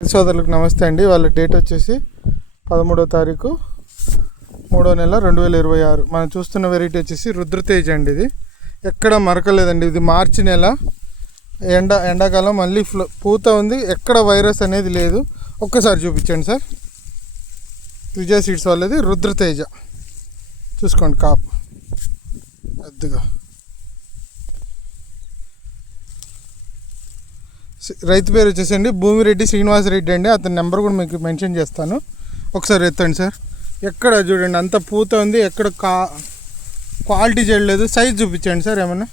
సోదరులకు నమస్తే అండి. వాళ్ళ డేట్ వచ్చేసి 13వ తారీఖు 3వ నెల 2026. మనం చూస్తున్న వెరైటీ వచ్చేసి రుద్రతేజ్ అండి. ఇది ఎక్కడ మరకలేదండి. ఇది మార్చి నెల ఎండాకాలం మళ్ళీ పూత ఉంది. ఎక్కడ వైరస్ అనేది లేదు. ఒక్కసారి చూపించండి సార్. విజయ సీడ్స్ వాళ్ళది రుద్రతేజ. చూసుకోండి కాపు పెద్దగా. రైతు పేరు వచ్చేసండి భూమిరెడ్డి శ్రీనివాసరెడ్డి అండి. అతని నెంబర్ కూడా మీకు మెన్షన్ చేస్తాను. ఒకసారి ఎత్తండి సార్. ఎక్కడ చూడండి అంత పూత ఉంది. ఎక్కడ క్వాలిటీ చేయలేదు. సైజ్ చూపించండి సార్ ఏమన్నా.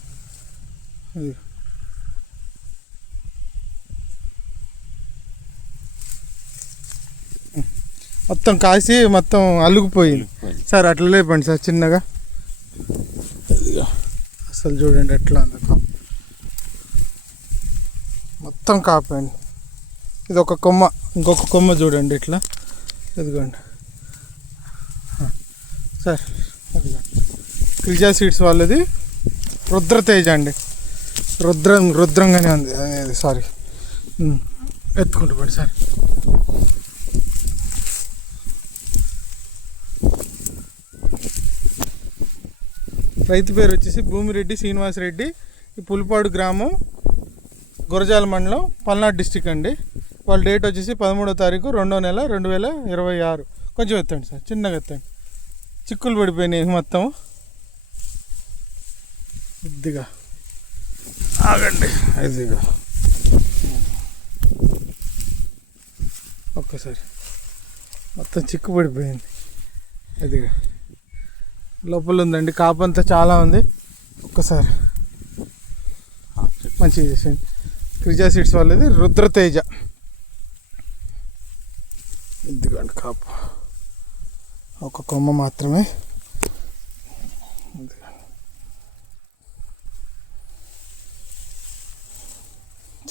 మొత్తం కాసి మొత్తం అల్లుకుపోయింది సార్. అట్లా లేపండి సార్ చిన్నగా. అసలు చూడండి ఎట్లా ఉంది మొత్తం కాపండి. ఇది ఒక కొమ్మ, ఇంకొక కొమ్మ చూడండి ఇట్లా. ఇదిగోండి సార్. ఇదిగోండి విజయ సీడ్స్ వాళ్ళది రుద్రతేజ అండి. రుద్రంగానే ఉంది. సారీ, ఎత్తుకుంటూ పోండి సార్. రైతు పేరు వచ్చేసి భూమిరెడ్డి శ్రీనివాసరెడ్డి. ఈ పులిపాడు గ్రామం, గురజాల మండలం, పల్నాడు డిస్టిక్ అండి. వాళ్ళ డేట్ వచ్చేసి 13వ తారీఖు 2వ నెల 2026. కొంచెం ఎత్తండి సార్, చిన్నగా ఎత్తండి. చిక్కులు పడిపోయినాయి మొత్తం. ఇదిగా ఆగండి. ఇదిగా ఒక్కసారి మొత్తం చిక్కు పడిపోయింది. ఇదిగా లోపల ఉందండి. కాపంతా చాలా ఉంది. ఒక్కసారి మంచిగా చేసేయండి. విజయ సీడ్స్ వాళ్ళది రుద్రతేజ. ఇదిగోండి కాపు, ఒక కొమ్మ మాత్రమే.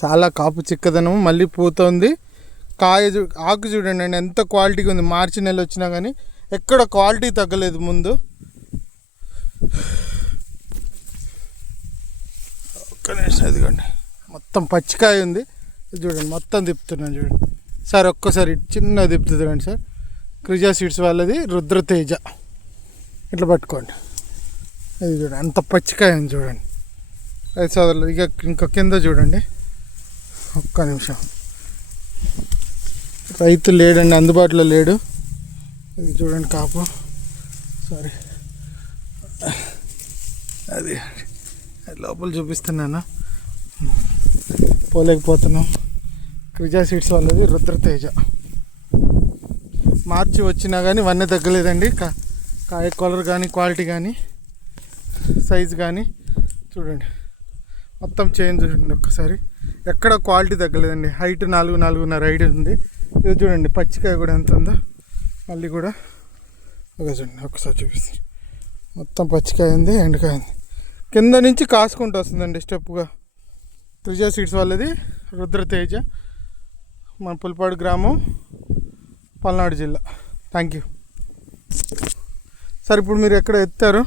చాలా కాపు చిక్కదనం, మళ్ళీ పూత ఉంది. కాయ ఆకు చూడండి అండి ఎంత క్వాలిటీగా ఉంది. మార్చి నెల వచ్చినా కానీ ఎక్కడ క్వాలిటీ తగ్గలేదు ముందు. ఒక్క నిమిషం. ఇదిగోండి మొత్తం పచ్చికాయ ఉంది. ఇది చూడండి మొత్తం తిప్పుతున్నాను చూడండి సార్. ఒక్కసారి చిన్న తిప్పుతుందండి సార్. విజయ సీడ్స్ వాళ్ళది రుద్రతేజ. ఇట్లా పట్టుకోండి. ఇది చూడండి అంత పచ్చికాయ ఉంది చూడండి. రైతు సోదరులు ఇంకా కింద చూడండి. ఒక్క నిమిషం. రైతు లేడండి, అందుబాటులో లేడు. ఇది చూడండి కాపు. సారీ, అది లోపల చూపిస్తున్నాను, పోలేకపోతున్నాం. విజయ సీడ్స్ వాళ్ళది రుద్రతేజ. మార్చి వచ్చినా కానీ వన్నె తగ్గలేదండి. కాయ కలర్ కానీ, క్వాలిటీ కానీ, సైజు కానీ చూడండి మొత్తం చేంజ్ చూడండి ఒక్కసారి. ఎక్కడ క్వాలిటీ తగ్గలేదండి. హైట్ 4.5 హైట్ ఉంది. ఇది చూడండి పచ్చికాయ కూడా ఎంత ఉందో. మళ్ళీ కూడా చూడండి ఒకసారి చూపిస్తాను. మొత్తం పచ్చికాయ ఉంది, ఎండకాయ ఉంది. కింద నుంచి కాసుకుంటూ వస్తుందండి స్టెప్గా. విజయ సీడ్స్ వాళ్ళది రుద్రతేజ, మన పులిపాడు గ్రామం, పల్నాడు జిల్లా. Thank you sir. ఇప్పుడు మీరు ఎక్కడ ఎత్తారు?